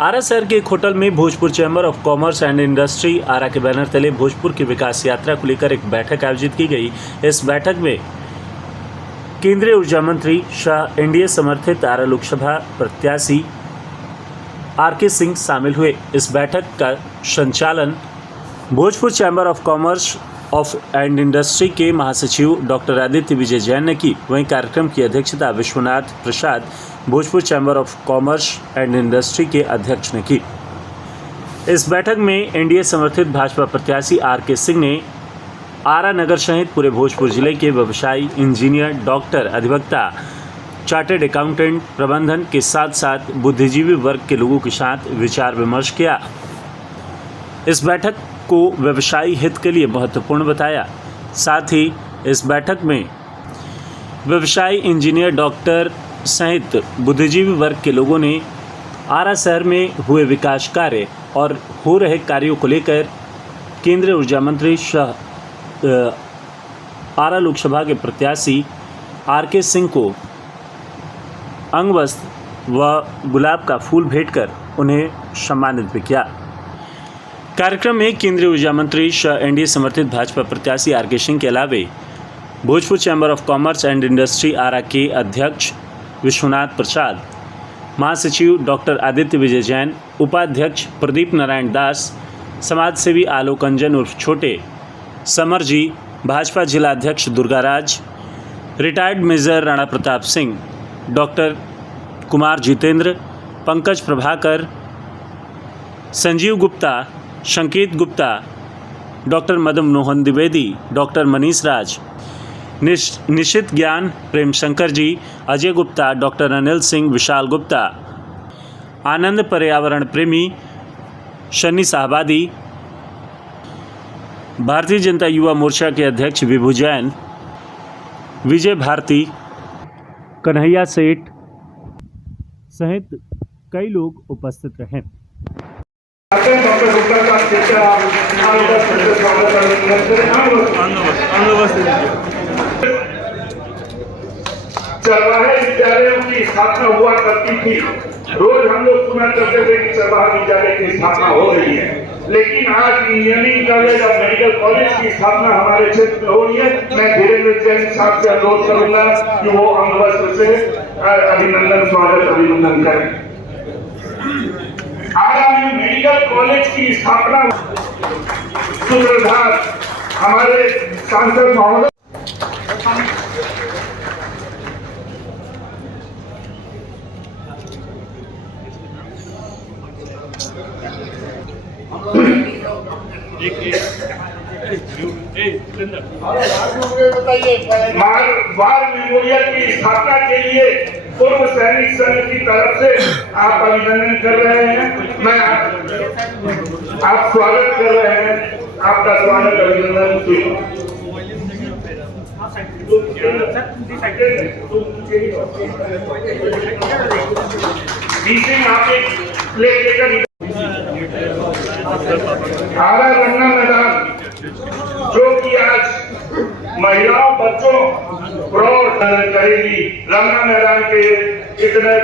आरा शहर के एक होटल में Bhojpur chamber of commerce and industry Arrah के बैनर तले भोजपुर की विकास यात्रा को लेकर एक बैठक आयोजित की गई। इस बैठक में केंद्रीय ऊर्जा मंत्री शाह, एनडीए समर्थित आरा लोकसभा प्रत्याशी आर.के. सिंह शामिल हुए। इस बैठक का संचालन Bhojpur chamber of commerce of and industry के महासचिव डॉक्टर आदित्य विजय जैन ने की। वहीं कार्यक्रम की अध्यक्षता Vishwanath Prasad, Bhojpur chamber of commerce and industry के अध्यक्ष ने की। इस बैठक में एनडीए समर्थित भाजपा प्रत्याशी आर.के. सिंह ने आरा नगर सहित पूरे भोजपुर जिले के व्यवसायी, इंजीनियर, डॉक्टर, अधिवक्ता, चार्टर्ड अकाउंटेंट, प्रबंधन के साथ साथ बुद्धिजीवी वर्ग के लोगों के साथ विचार विमर्श किया। इस बैठक को व्यवसायी हित के लिए महत्वपूर्ण बताया। साथ ही इस बैठक में व्यवसायी, इंजीनियर, डॉक्टर सहित बुद्धिजीवी वर्ग के लोगों ने आरा शहर में हुए विकास कार्य और हो रहे कार्यों को लेकर केंद्रीय ऊर्जा मंत्री शाह, आरा लोकसभा के प्रत्याशी आर.के. सिंह को अंग वस्त्र व गुलाब का फूल भेंट कर उन्हें सम्मानित भी किया। कार्यक्रम में केंद्रीय ऊर्जा मंत्री शाह, एनडीए समर्थित भाजपा प्रत्याशी आर.के. सिंह के अलावे Bhojpur chamber of commerce and industry Arrah के अध्यक्ष विश्वनाथ प्रसाद, महासचिव डॉक्टर आदित्य विजय जैन, उपाध्यक्ष प्रदीप नारायण दास, समाजसेवी आलोक अंजन उर्फ छोटे, समर जी, भाजपा जिला अध्यक्ष Durgaraj, retired major Rana Pratap Singh, doctor Kumar Jitendra, Pankaj Prabhakar, Sanjeev Gupta, Sanket Gupta, doctor Madan Mohan Dwivedi, doctor Manish Raj, Nishit Gyan, Prem Shankar ji, Ajay Gupta, doctor Anil Singh, Vishal Gupta, Anand पर्यावरण प्रेमी, शनि साहबादी, भारतीय जनता युवा मोर्चा के अध्यक्ष विभू जैन, विजय भारती, कन्हैया सेठ सहित कई लोग उपस्थित रहे। चरवाहे विद्यालयों की स्थापना हुआ करती थी। रोज हम लोग सुना करते थे कि चरवाहा विद्यालय की स्थापना हो रही है, लेकिन आज इंजीनियरिंग कॉलेज और मेडिकल कॉलेज की स्थापना हमारे क्षेत्र में हो रही है। मैं धीरेन्द्र जैन साहब से अनुरोध करूंगा कि वो अंग वस्त्र से अभिनंदन, स्वागत अभिनंदन करें। आगामी मेडिकल कॉलेज की स्थापना सूत्रधार हमारे सांसद महोदय वार मेमोरियल की स्थापना के लिए पूर्व सैनिक संघ की तरफ से आप अभिनंदन कर रहे हैं। मैं आप स्वागत कर रहे हैं, आपका स्वागत अभिनंदन। आप एक प्लेट लेकर आरा रंगा मैदान, जो कि आज महिलाओं, बच्चों प्रौढ़ करेगी, रंगा मैदान के इतने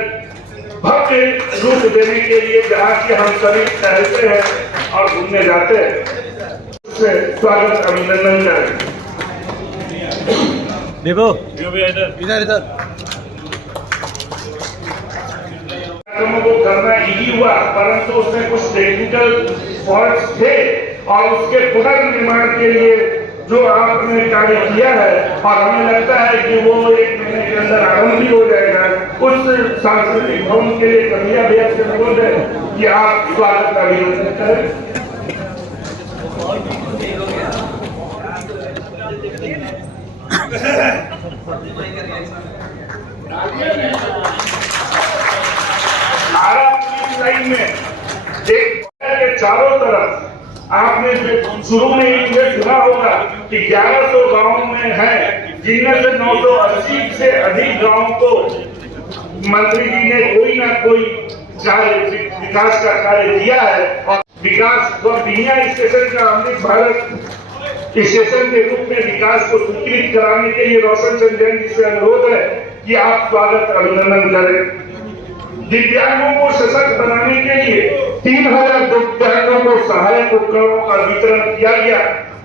भव्य रूप देने के लिए जहाँ की हम सभी टहलते हैं और घूमने जाते हैं, उससे स्वागत अभिनंदन करें। देखो इधर को करना इजी हुआ, परंतु उसमें कुछ टेक्निकल फॉल्ट्स थे और उसके पुनर्निर्माण के लिए जो आपने कार्य किया है, और हमें लगता है कि वो 1 महीने के अंदर आरंभ भी हो जाएगा। उस सांस्कृतिक भवन के लिए कन्हैया भैया से अनुरोध है कि आप स्वागत अभिनंदन करें। आरा पुलिस लाइन में एक के चारों तरफ आपने शुरू में ये सुना होगा कि 1100 गांव में है, जिनमें से 980 से अधिक गांव को मंत्री जी ने कोई ना कोई विकास का कार्य किया है। और विकास बिहिया स्टेशन का अमृत भारत स्टेशन के रूप में विकास को स्वीकृत कराने के लिए रोशन चंद जैन जी से अनुरोध है कि आप स्वागत अभिनंदन करें। दिव्यांगों को सशक्त बनाने के लिए 3000 दिव्यांगों को सहायक उपकरणों का वितरण किया गया।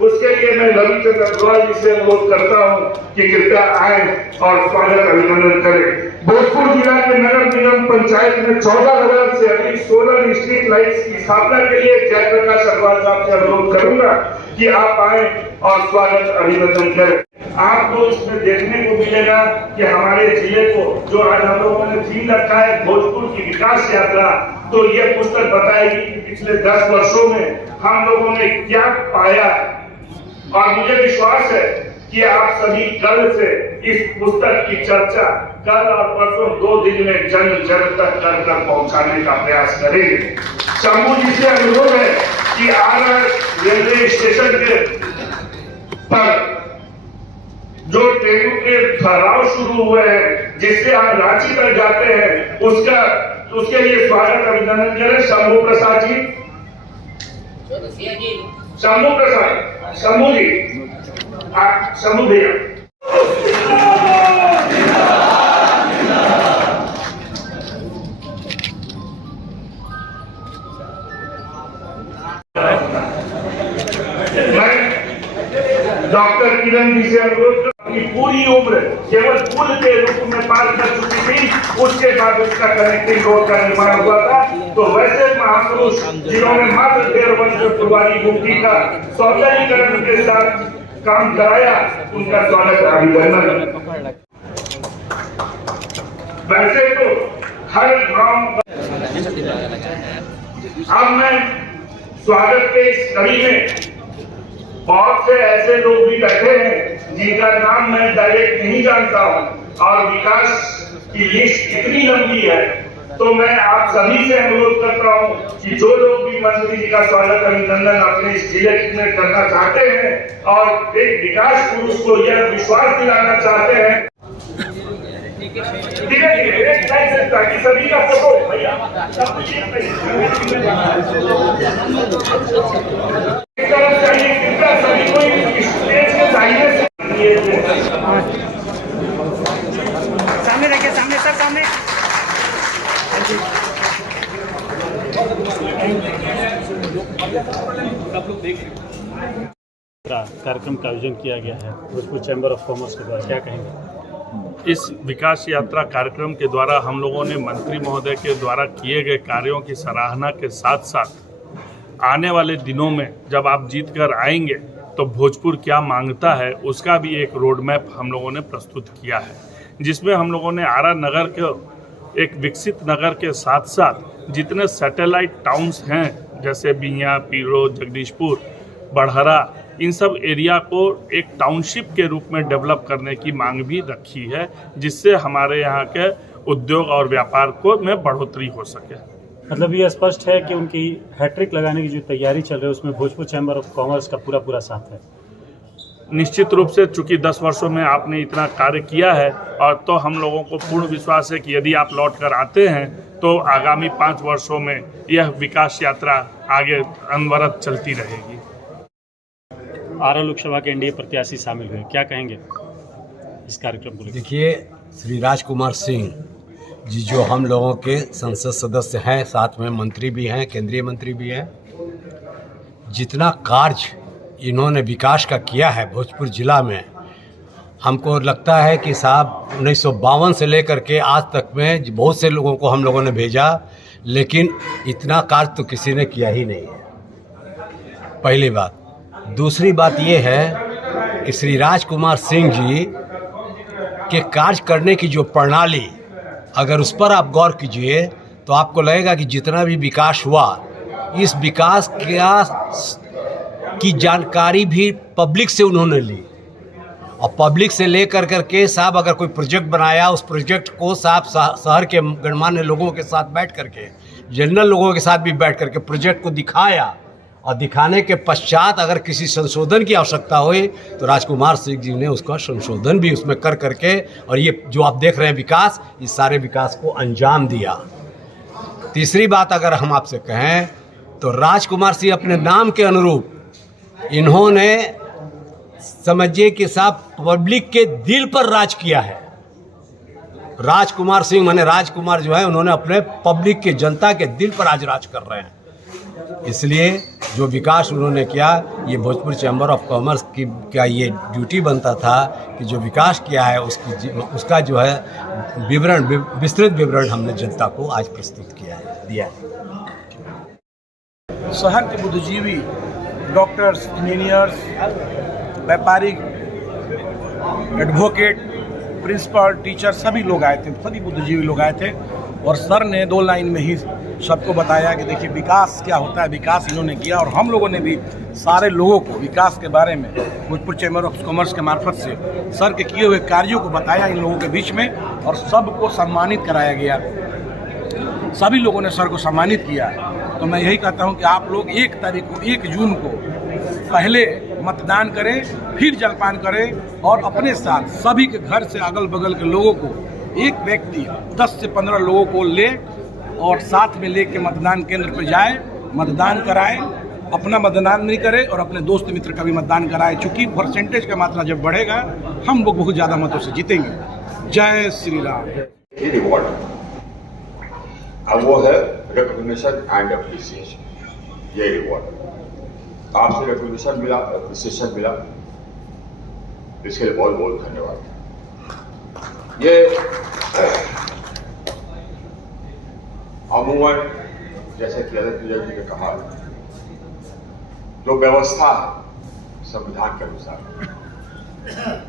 उसके लिए मैं रविचंद्र अग्रवाल जी से अनुरोध करता हूं कि कृपया आए और स्वागत अभिनंदन करें। भोजपुर जिला के नगर निगम पंचायत में 14,000 से अधिक सोलर स्ट्रीट लाइट्स की स्थापना के लिए जयप्रकाश अग्रवाल साहब से अनुरोध करूंगा कि आप आए और स्वागत अभिनंदन करें। आपको इसमें देखने को मिलेगा कि हमारे जिले को, जो आज हम लोगों ने थीम रखा है भोजपुर की विकास यात्रा, तो यह पुस्तक बताएगी कि पिछले 10 वर्षों में हम लोगों ने क्या पाया। और मुझे विश्वास है कि आप सभी कल से इस पुस्तक की चर्चा कल और परसों 2 दिन में जन जन तक कर पहुंचाने का प्रयास करेंगे। शंभू जी से अनुरोध है कि आरा रेलवे स्टेशन के पर जो ट्रेनों के ठहराव शुरू हुए हैं, जिससे हम रांची तक जाते हैं, उसके लिए स्वागत अभिनंदन करें शंभू प्रसाद जी। शंभू प्रसाद, शंभू जी, आप शंभू भैया। मैं डॉक्टर किरण जी से अनुरोध अपनी पूरी उम्र केवल पुल के रूप में पार कर चुकी थी, उसके बाद उसका कनेक्टिंग रोड का निर्माण हुआ था। तो वैसे महापुरुष जिन्होंने मात्र 1.5 वर्ष पुरानी गुमटी का सौंदर्यीकरण के साथ काम कराया, उनका स्वागत अभिनंदन। वैसे तो हर गांव, अब मैं स्वागत के इस कड़ी में बहुत से ऐसे लोग भी बैठे हैं जिनका नाम मैं डायरेक्ट नहीं जानता हूं और विकास की लिस्ट इतनी लंबी है, तो मैं आप सभी से अनुरोध करता हूं कि जो लोग भी मंत्री जी का स्वागत अभिनंदन अपने इस जिले में करना चाहते हैं और एक विकास पुरुष को यह विश्वास दिलाना चाहते हैं, ताकि सभी का फोटो भैया चाहिए, कृपया सभी को स्टेज के दाहिने से सामने रखिए, सामने सर, सामने। कार्यक्रम का आयोजन किया गया है भोजपुर चैम्बर ऑफ कॉमर्स के द्वारा, क्या कहेंगे? इस विकास यात्रा कार्यक्रम के द्वारा हम लोगों ने मंत्री महोदय के द्वारा किए गए कार्यों की सराहना के साथ साथ आने वाले दिनों में जब आप जीत कर आएंगे तो भोजपुर क्या मांगता है उसका भी एक रोड मैप हम लोगों ने प्रस्तुत किया है, जिसमें हम लोगों ने आरा नगर के एक विकसित नगर के साथ साथ जितने सैटेलाइट टाउन्स हैं जैसे बिहिया, पीरो, जगदीशपुर, बड़हरा, इन सब एरिया को एक टाउनशिप के रूप में डेवलप करने की मांग भी रखी है, जिससे हमारे यहाँ के उद्योग और व्यापार को में बढ़ोतरी हो सके। मतलब ये स्पष्ट है कि उनकी हैट्रिक लगाने की जो तैयारी चल रही है उसमें भोजपुर चैम्बर ऑफ कॉमर्स का पूरा साथ है। निश्चित रूप से, चूंकि 10 वर्षों में आपने इतना कार्य किया है और तो हम लोगों को पूर्ण विश्वास है कि यदि आप लौट कर आते हैं तो आगामी 5 वर्षों में यह विकास यात्रा आगे अनवरत चलती रहेगी। आरा लोकसभा के एनडीए प्रत्याशी शामिल हुए, क्या कहेंगे इस कार्यक्रम को लेकर? देखिए, श्री राजकुमार सिंह जी जो हम लोगों के संसद सदस्य हैं, साथ में मंत्री भी हैं, केंद्रीय मंत्री भी हैं, जितना कार्य इन्होंने विकास का किया है भोजपुर जिला में, हमको लगता है कि साहब 1952 से लेकर के आज तक में बहुत से लोगों को हम लोगों ने भेजा, लेकिन इतना कार्य तो किसी ने किया ही नहीं है, पहली बात। दूसरी बात ये है कि श्री राजकुमार सिंह जी के कार्य करने की जो प्रणाली, अगर उस पर आप गौर कीजिए तो आपको लगेगा कि जितना भी विकास हुआ, इस विकास की जानकारी भी पब्लिक से उन्होंने ली, और पब्लिक से ले करके साहब अगर कोई प्रोजेक्ट बनाया, उस प्रोजेक्ट को साहब शहर के गणमान्य लोगों के साथ बैठ करके, जनरल लोगों के साथ भी बैठ करके प्रोजेक्ट को दिखाया, और दिखाने के पश्चात अगर किसी संशोधन की आवश्यकता हुई तो राजकुमार सिंह जी ने उसका संशोधन भी उसमें कर करके, और ये जो आप देख रहे हैं विकास, इस सारे विकास को अंजाम दिया। तीसरी बात अगर हम आपसे कहें तो राजकुमार सिंह अपने नाम के अनुरूप इन्होंने समझिए कि साहब पब्लिक के दिल पर राज किया है। राजकुमार सिंह माने राजकुमार जो है, उन्होंने अपने पब्लिक के, जनता के दिल पर आज राज कर रहे हैं। इसलिए जो विकास उन्होंने किया, ये भोजपुर चैम्बर ऑफ कॉमर्स की का ये ड्यूटी बनता था कि जो विकास किया है उसका जो है विवरण, विस्तृत विवरण हमने जनता को आज प्रस्तुत दिया है। शहर के बुद्धिजीवी, डॉक्टर्स, इंजीनियर्स, व्यापारिक, एडवोकेट, प्रिंसिपल, टीचर सभी लोग आए थे, सभी बुद्धिजीवी लोग आए थे और सर ने 2 लाइन में ही सबको बताया कि देखिए विकास क्या होता है, विकास इन्होंने किया। और हम लोगों ने भी सारे लोगों को विकास के बारे में भोजपुर चैम्बर ऑफ कॉमर्स के मार्फत से सर के किए हुए कार्यों को बताया इन लोगों के बीच में और सबको सम्मानित कराया गया। सभी लोगों ने सर को सम्मानित किया। तो मैं यही कहता हूं कि आप लोग 1 तारीख को, 1 जून को पहले मतदान करें, फिर जलपान करें और अपने साथ सभी के घर से अगल बगल के लोगों को, एक व्यक्ति 10 से 15 लोगों को ले और साथ में लेके मतदान केंद्र पर जाए, मतदान कराए, अपना मतदान नहीं करे और अपने दोस्त मित्र का भी मतदान कराए। चूंकि परसेंटेज का मात्रा जब बढ़ेगा हम लोग बहुत ज़्यादा मतों से जीतेंगे। जय श्री राम। ये रिवॉर्ड अब वो है रिकॉग्निशन एंड एप्रिसिएशन। ये रिवॉर्ड आपसे रिकॉग्निशन मिला, एप्रिसिएशन मिला, इसके लिए बहुत बहुत धन्यवाद। ये अमूमन जैसे कि अजय जी ने कहा, जो व्यवस्था है संविधान के अनुसार,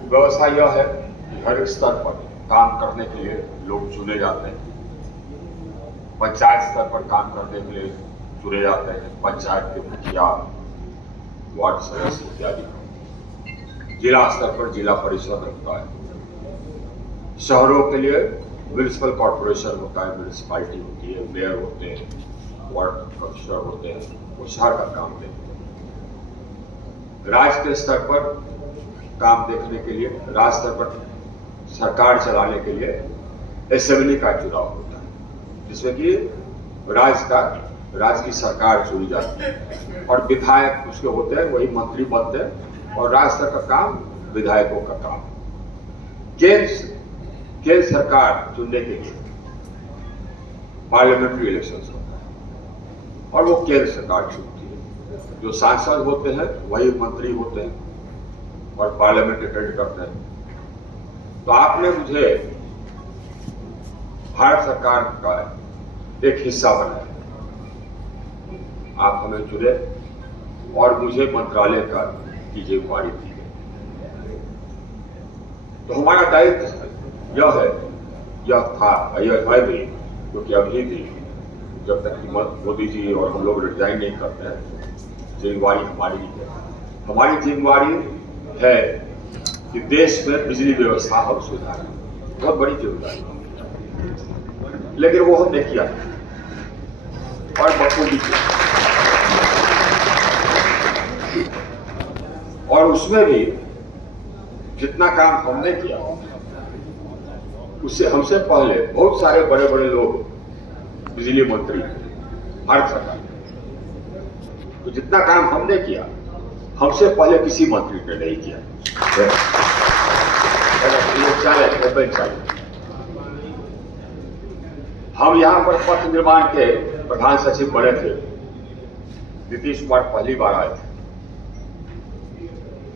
व्यवस्था यह है कि हर स्तर पर काम करने के लिए लोग चुने जाते हैं। पंचायत स्तर पर काम करने के लिए चुने जाते हैं, पंचायत के मुखिया, वार्ड सदस्य इत्यादि। जिला स्तर पर जिला परिषद होता है, शहरों के लिए म्यूनिसिपल कॉर्पोरेशन होता है, म्यूनिसिपैलिटी होती है, मेयर होते हैं, वार्ड कमिश्नर होते हैं, वो शहर का काम देखते हैं। राज्य के स्तर पर काम देखने के लिए, राज्य स्तर पर सरकार चलाने के लिए असेंबली का चुनाव होता है, जिसमें कि राज्य की सरकार चुनी जाती है और विधायक उसके होते हैं, वही मंत्री बनते हैं और राज्य स्तर का काम विधायकों का काम। केंद्र सरकार चुनने के लिए पार्लियामेंट्री इलेक्शंस होता है और वो केंद्र सरकार चुनती है। जो सांसद होते हैं वही मंत्री होते हैं और पार्लियामेंट अटेंड करते हैं। तो आपने मुझे भारत सरकार का एक हिस्सा बनाया, आप हमें चुने और मुझे मंत्रालय का की जिम्मेवारी दी गई। तो हमारा दायित्व यह है, यह है भी, क्योंकि अभी भी जब तक मोदी जी और हम लोग रिजाइन नहीं करते हैं, जिम्मेवारी हमारी है। हमारी जिम्मेवारी है कि देश में बिजली व्यवस्था हम सुधारें, बहुत बड़ी जिम्मेदारी, लेकिन वो हमने किया और बखूबी किया। और उसमें भी जितना काम हमने किया उससे हमसे पहले बहुत सारे बड़े बड़े लोग बिजली मंत्री भारत सरकार, तो जितना काम हमने किया हमसे पहले किसी मंत्री ने नहीं किया। हम यहां पर पथ निर्माण के प्रधान सचिव बने थे, नीतीश कुमार पहली बार आए थे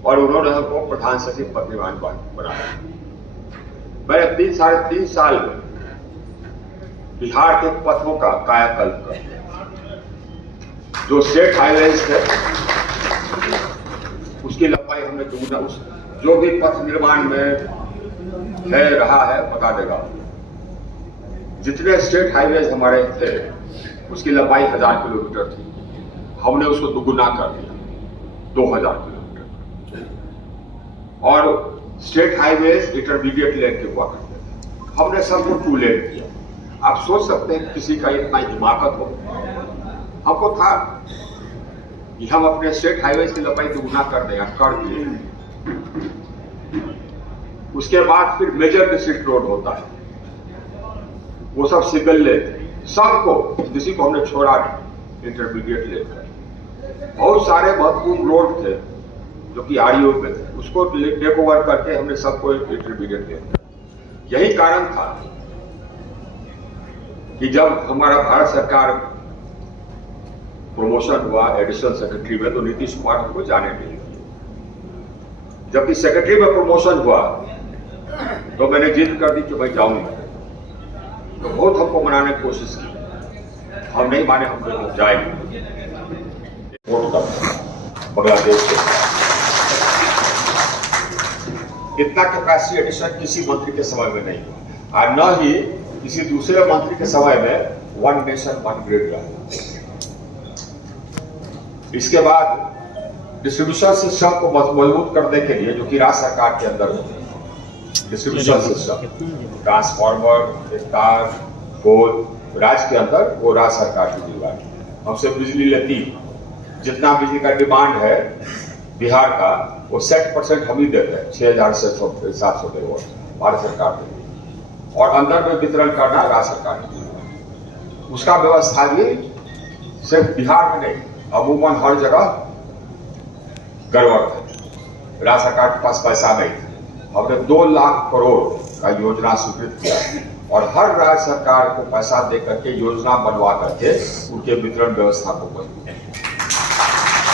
और उन्होंने हमको प्रधान सचिव पथ निर्माण बनाया। मैंने 3-3.5 साल में बिहार के पथों का कायाकल्प कर दिया। जो स्टेट हाईवेज थे उसकी लंबाई हमने दुगुना, जो भी पथ निर्माण में है रहा है बता देगा, जितने स्टेट हाईवेज हमारे थे उसकी लंबाई 1000 किलोमीटर थी, हमने उसको दुगुना कर दिया 2000 किलोमीटर। और स्टेट हाईवेज इंटरमीडिएट लेन के हुआ करते थे, हमने सबको 2 लेन किया। आप सोच सकते हैं किसी का इतना हिमाकत हो। हमको था कि हम अपने स्टेट हाईवेज की लंबाई दुगुना कर दें, कर दिए। उसके बाद फिर मेजर डिस्ट्रिक्ट रोड होता है, वो सब सिंगल लेन, सबको किसी को हमने छोड़ा इंटरमीडिएट लेन कर। बहुत सारे महत्वपूर्ण रोड थे जो कि आरईओ में थे, उसको टेक ओवर करके हमने सबको इंटरमीडिएट लेन। यही कारण था कि जब हमारा भारत सरकार प्रमोशन हुआ एडिशनल सेक्रेटरी में, तो नीतीश कुमार हमको जाने नहीं दिए। जबकि सेक्रेटरी में प्रमोशन हुआ तो मैंने जिद कर दी कि भाई जाऊंगा। तो बहुत हमको मनाने की कोशिश की, हम नहीं माने, हम लोग जाएंगे। बांग्लादेश से इतना कैपेसिटी एडिशन किसी मंत्री के समय में नहीं हुआ, और न ही किसी दूसरे मंत्री के समय में वन नेशन वन ग्रिड रहा। इसके बाद डिस्ट्रीब्यूशन सिस्टम को मजबूत करने के लिए, जो कि राज्य सरकार के अंदर होते हैं, डिस्ट्रीब्यूशन सिस्टम, ट्रांसफार्मर, तार, पोल, राज्य के अंदर वो राज्य सरकार की जिम्मेदारी। हमसे बिजली लेती, जितना बिजली का डिमांड है बिहार का, वो 60% हम ही देते हैं, 6,700 किलोवाट भारत सरकार देती है, और अंदर में वितरण करना राज्य सरकार की जिम्मेदारी। उसका व्यवस्था भी सिर्फ बिहार में नहीं, अमूमन हर जगह गड़बड़ है। राज्य सरकार के पास पैसा नहीं था। हमने 2 लाख करोड़ का योजना स्वीकृत किया और हर राज्य सरकार को पैसा दे करके योजना बनवा करके उनके वितरण व्यवस्था को बदली।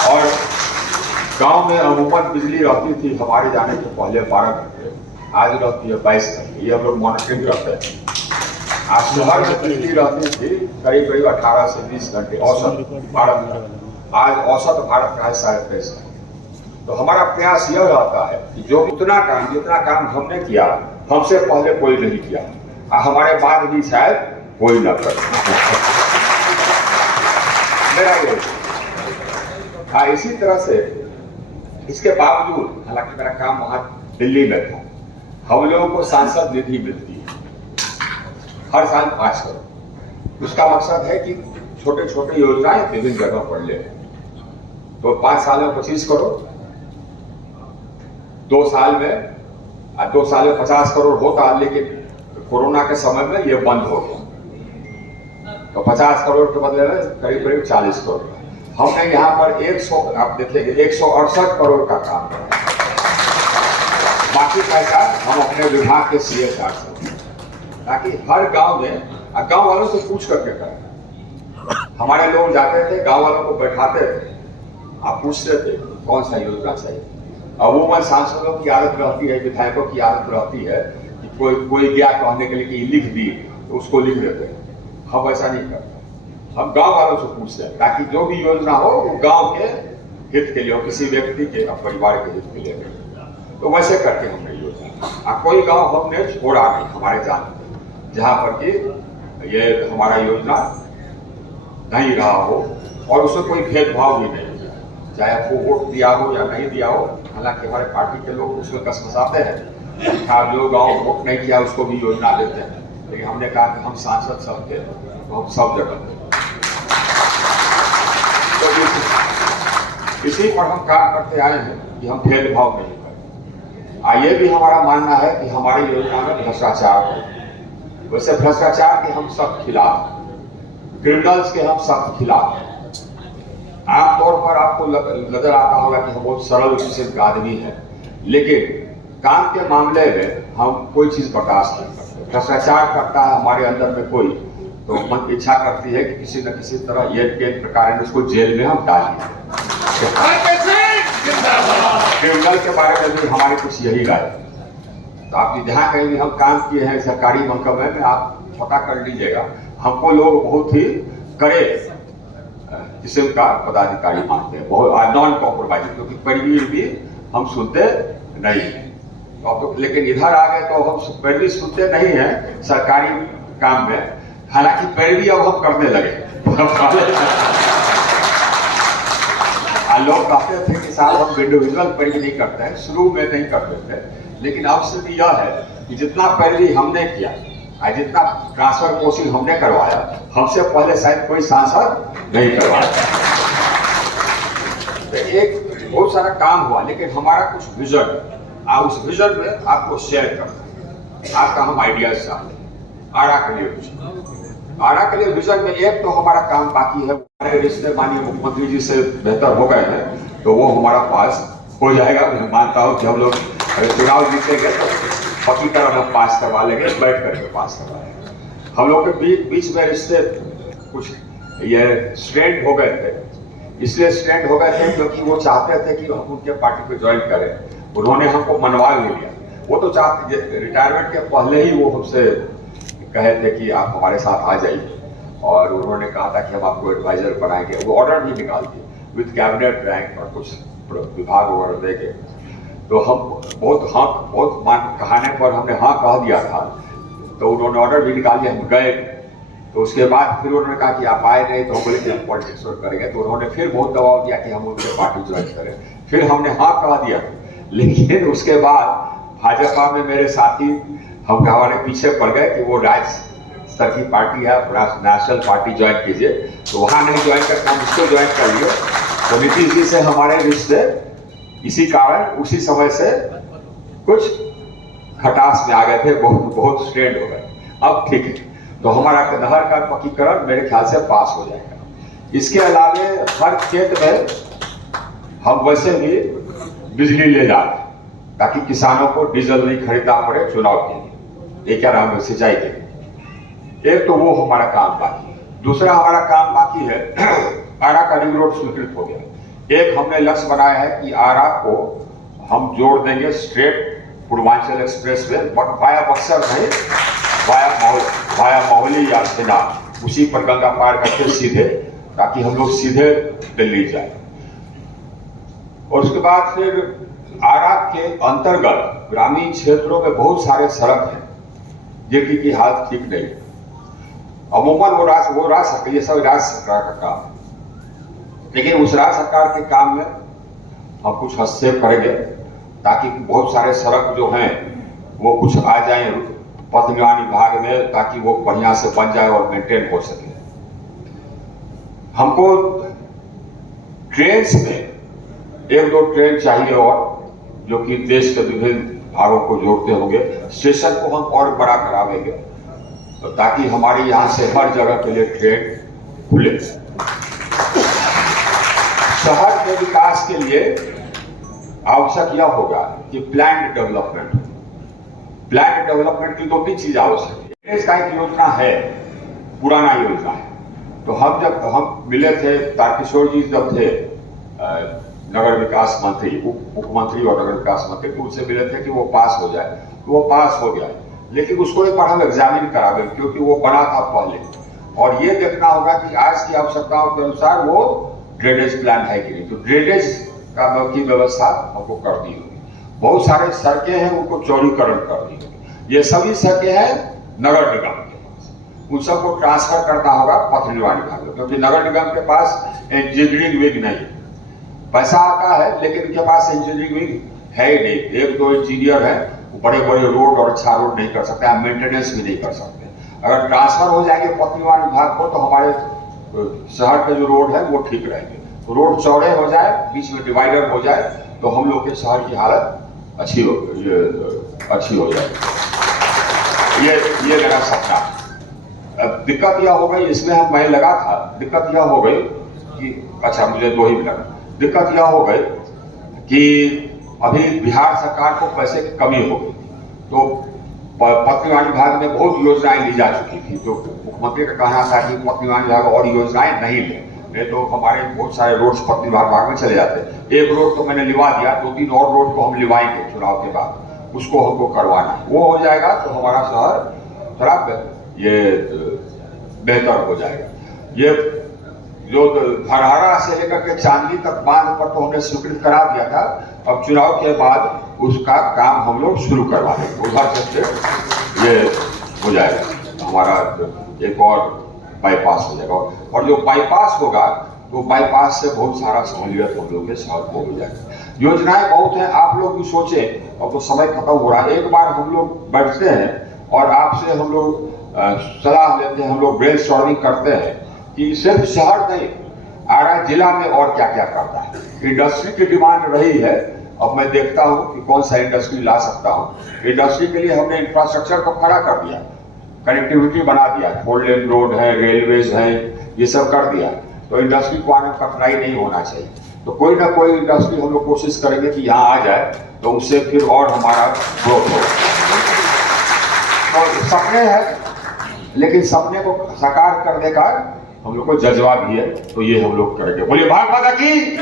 और गांव में अमूमन बिजली रहती थी हमारे जाने के पहले 12 घंटे, आज रहती है 22 घंटे। ये हम लोग मॉनिटरिंग करते हैं। आज शहर में बिजली रहती थी करीब 18 से 20 घंटे औसत भारत में, आज औसत भारत का है 23.5 घंटे। तो हमारा प्रयास यह रहता है कि जो जितना काम हमने किया, हमसे पहले कोई नहीं किया, हमारे बाद भी शायद कोई न करे। मेरा ये इसी तरह से इसके बावजूद, हालांकि मेरा काम वहां दिल्ली में था, हम लोगों को सांसद निधि मिलती है हर साल 5 करोड़। उसका मकसद है कि छोटे छोटे योजनाएं विभिन्न जगह पर ले, तो 5 साल में 25 करोड़, 2 साल में 50 करोड़ होता, लेकिन कोरोना के समय में ये बंद हो गया, तो 50 करोड़ के बदले में करीब 40 करोड़। हमने यहाँ पर 100, आप देखेंगे 168 करोड़ का काम किया। बाकी पैसा हम अपने विभाग के CSR से, ताकि हर गांव में, गांव वालों से पूछ करके करें। हमारे लोग जाते थे, गांव वालों को बैठाते थे, आप पूछते थे कौन सा योजना चाहिए। अमूमन सांसदों की आदत रहती है, विधायकों की आदत रहती है कि कोई गया कहने के लिए कि लिख दी तो उसको लिख देते हैं। हम ऐसा नहीं करते, हम गांव वालों से पूछते हैं, ताकि जो भी योजना हो वो गांव के हित के लिए हो, किसी व्यक्ति के परिवार के हित के लिए। तो वैसे करके हमने योजना, कोई गांव हमने छोड़ा नहीं हमारे जान, जहां पर कि ये हमारा योजना नहीं रहा हो और उसमें कोई भेदभाव भी नहीं, चाहे आपको वोट दिया हो या नहीं दिया हो। हालांकि हमारे पार्टी के लोग उसमें कसमसाते हैं, जो गांव वोट नहीं किया उसको भी योजना देते हैं, लेकिन हमने कहा कि हम सांसद सब थे, तो हम सब जगह थे। तो इसी पर हम काम करते आए हैं कि हम भेदभाव नहीं करें। ये भी हमारा मानना है कि हमारी योजना में भ्रष्टाचार हो। वैसे भ्रष्टाचार के हम सख्त खिलाफ, क्रिमिनल्स के हम सख्त खिलाफ। आमतौर पर आपको नजर आता होगा कि हम बहुत सरल किस्म का आदमी है, लेकिन काम के मामले में हम कोई चीज बर्दाश्त नहीं करते। भ्रष्टाचार करता है हमारे अंदर में कोई, तो मन की इच्छा करती है कि किसी न किसी तरह ये के प्रकार उसको जेल में हम डाल दें। क्रिमिनल के बारे में भी हमारी कुछ यही राय है। तो आप जहाँ कहीं भी हम काम किए हैं सरकारी महकमे में, आप पता कर लीजिएगा, हमको लोग बहुत ही कड़े किस्म का पदाधिकारी मानते हैं, बहुत नॉन कॉम्प्रोमाइजिंग, क्योंकि पैरवी भी हम सुनते नहीं है। तो लेकिन इधर आ गए तो हम पैरवी सुनते नहीं है सरकारी काम में, हालांकि पैरवी अब हम करने लगे। लोग कहते थे कि साहब हम इंडिविजुअल पैरवी नहीं करते हैं, शुरू में नहीं करते थे, लेकिन अब स्थिति यह है कि जितना पैरवी हमने किया, जितना ट्रांसफर पोस्टिंग हमने करवाया, हमसे पहले शायद कोई सांसद नहीं करवाया। तो एक बहुत सारा काम हुआ, लेकिन हमारा कुछ विजन है, उस विजन में आपको शेयर करना है। आपका हम आइडियाज चाहते हैं आरा के लिए विजन। आरा के लिए विजन में एक तो हमारा काम बाकी है, हमारे रिश्ते माननीय मुख्यमंत्री जी से बेहतर हो गए हैं, तो वो हमारा पास हो जाएगा। मैं मानता हूँ कि हम लोग चुनाव जीतेंगे तो पक्की तरह हम पास करवा लेंगे, बैठ करके पास करवा लेंगे। हम लोग के बीच में रिश्ते कुछ ये स्ट्रेंड हो गए थे। इसलिए स्ट्रेंड हो गए थे क्योंकि वो चाहते थे कि हम उनके पार्टी को ज्वाइन करें। उन्होंने हमको मनवा भी लिया। वो तो चाहते, रिटायरमेंट के पहले ही वो हमसे कहे थे कि आप हमारे साथ आ जाइए, और उन्होंने कहा था कि हम आपको एडवाइजर बनाएंगे। वो ऑर्डर भी निकाल दिए विद कैबिनेट रैंक और कुछ विभाग वगैरह देके। तो हम बहुत कहने पर हमने हाँ कह दिया था, तो उन्होंने ऑर्डर भी निकाल दिया। हम गए, तो उसके बाद फिर उन्होंने कहा कि आप आए नहीं, तो हम बोले कि हम पॉलिटिक्स करेंगे। तो उन्होंने फिर बहुत दबाव दिया कि हम उनके पार्टी ज्वाइन करें। फिर हमने हाँ कह दिया, लेकिन उसके बाद भाजपा में मेरे साथी हम हमारे पीछे पड़ गए कि वो राज्य स्तर की पार्टी है, नेशनल पार्टी ज्वाइन कीजिए। तो वहाँ नहीं ज्वाइन करके हम इसको ज्वाइन कर लिए। तो नीतीश जी से हमारे रिश्ते इसी कारण उसी समय से कुछ खटास में आ गए थे, बहुत स्ट्रेंड हो गए। अब ठीक है, तो हमारा कदहर का पक्कीकरण मेरे ख्याल से पास हो जाएगा। इसके अलावे हर क्षेत्र में हम वैसे भी बिजली ले जाते हैं ताकि किसानों को डीजल नहीं खरीदना पड़े चुनाव के लिए, ये क्या नाम है, सिंचाई के लिए। एक तो वो हमारा काम बाकी है। दूसरा हमारा काम बाकी है, आरा का रिंग रोड स्वीकृत हो गया। एक हमने लक्ष्य बनाया है कि आरा को हम जोड़ देंगे straight Purvanchal express way, but via Buxar नहीं, वाया मोहली या सेना, उसी पर गंगा पार करके सीधे, ताकि हम लोग सीधे दिल्ली जाए। और उसके बाद फिर आरा के अंतर्गत ग्रामीण क्षेत्रों में बहुत सारे सड़क हैं जिनकी की हालत ठीक नहीं है। अमूमन वो राज्य सरकार, ये सब राज्य सरकार का काम है, लेकिन उस राज्य सरकार के काम में हम कुछ हस्तक्षेप करेंगे ताकि बहुत सारे सड़क जो हैं वो कुछ आ जाए पथ निर्माण विभाग में, ताकि वो बढ़िया से बन जाए और मेंटेन हो सके। हमको ट्रेन में 1-2 ट्रेन चाहिए और जो कि देश के विभिन्न भागों को जोड़ते होंगे। स्टेशन को हम और बड़ा करावेंगे तो ताकि हमारे यहाँ से हर जगह के लिए ट्रेन खुले। शहर के विकास के लिए आवश्यक यह होगा कि प्लान्ड डेवलपमेंट की 2-3 चीज आवश्यक है। इसका एक योजना है, पुराना योजना है। तो हम मिले थे, तारकिशोर जी जब थे नगर विकास मंत्री, मुख्यमंत्री और नगर विकास मंत्री, तो उनसे मिले थे कि वो पास हो जाए। तो वो पास हो गया, लेकिन उसको एक बार हम एग्जामिन करावे क्योंकि वो बना था पहले, और ये देखना होगा कि आज की आवश्यकताओं के अनुसार वो ड्रेनेज प्लान है कि नहीं। तो ड्रेनेज की व्यवस्था हमको करनी होगी। बहुत सारे सड़कें हैं, उनको चौड़ीकरण करनी होगी। ये सभी सड़कें हैं नगर निगम के पास, उन सबको ट्रांसफर करना होगा पथ निर्माण विभाग में, क्योंकि नगर निगम के पास इंजीनियरिंग विंग नहीं है। पैसा आता है लेकिन उनके पास इंजीनियरिंग विंग है ही नहीं। 1-2 इंजीनियर हैं, बड़े बड़े रोड और अच्छा रोड नहीं कर सकते, हम मेंटेनेंस भी नहीं कर सकते। अगर ट्रांसफर हो जाएंगे पथ निर्माण विभाग को, तो हमारे शहर के जो रोड है वो ठीक रहेंगे। तो रोड चौड़े हो जाए, बीच में डिवाइडर हो जाए, तो हम लोग के शहर की हालत अच्छी हो जाए। ये मेरा सपना। अब दिक्कत यह हो गई, इसमें मैं लगा था, दिक्कत यह हो गई कि अच्छा मुझे 2 ही मिनट। दिक्कत यह हो गई कि अभी बिहार सरकार को पैसे की कमी हो गई, तो पथ निर्माण विभाग में बहुत योजनाएं ली जा चुकी थी। तो मुख्यमंत्री का कहना था कि पथ निर्माण विभाग और योजनाएं नहीं ले, तो हमारे बहुत सारे रोड्स पथ निर्माण विभाग में चले जाते। एक रोड तो मैंने लिवा दिया, 2-3 और रोड को हम लिवाएंगे चुनाव के बाद, उसको हमको करवाना है। वो हो जाएगा तो हमारा शहर थोड़ा बेहतर हो जाएगा। ये जो धरहरा से लेकर के चांदनी तक बांध पर तो हमने स्वीकृत करा दिया था। अब चुनाव के बाद उसका काम हम लोग शुरू करवा देंगे, उधर से ये हो जाएगा, हमारा एक और बाईपास हो जाएगा। और जो बाईपास होगा तो बाईपास से बहुत सारा सहूलियत हम लोग के शहर को हो जाएगा। योजनाएं बहुत हैं, आप लोग भी सोचें। अब तो समय खत्म हो रहा है, एक बार हम लोग बैठते हैं और आपसे हम लोग सलाह लेते हैं, हम लोग ब्रेनस्टॉर्मिंग करते हैं कि सिर्फ शहर नहीं, आरा जिला में और क्या क्या करता है। इंडस्ट्री की डिमांड रही है, अब मैं देखता हूं कि कौन सा इंडस्ट्री ला सकता हूं। इंडस्ट्री के लिए हमने इंफ्रास्ट्रक्चर को खड़ा कर दिया, कनेक्टिविटी बना दिया, 4 लेन रोड है, रेलवेज है, ये सब कर दिया। तो इंडस्ट्री को आने में कठिनाई नहीं होना चाहिए। तो कोई ना कोई इंडस्ट्री हम लोग कोशिश करेंगे कि यहाँ आ जाए, तो उससे फिर और हमारा ग्रोथ हो। तो सपने हैं, लेकिन सपने को साकार करने का हम लोग को जज्बा भी है, तो ये हम लोग करेंगे। बोलिए भारत माता की।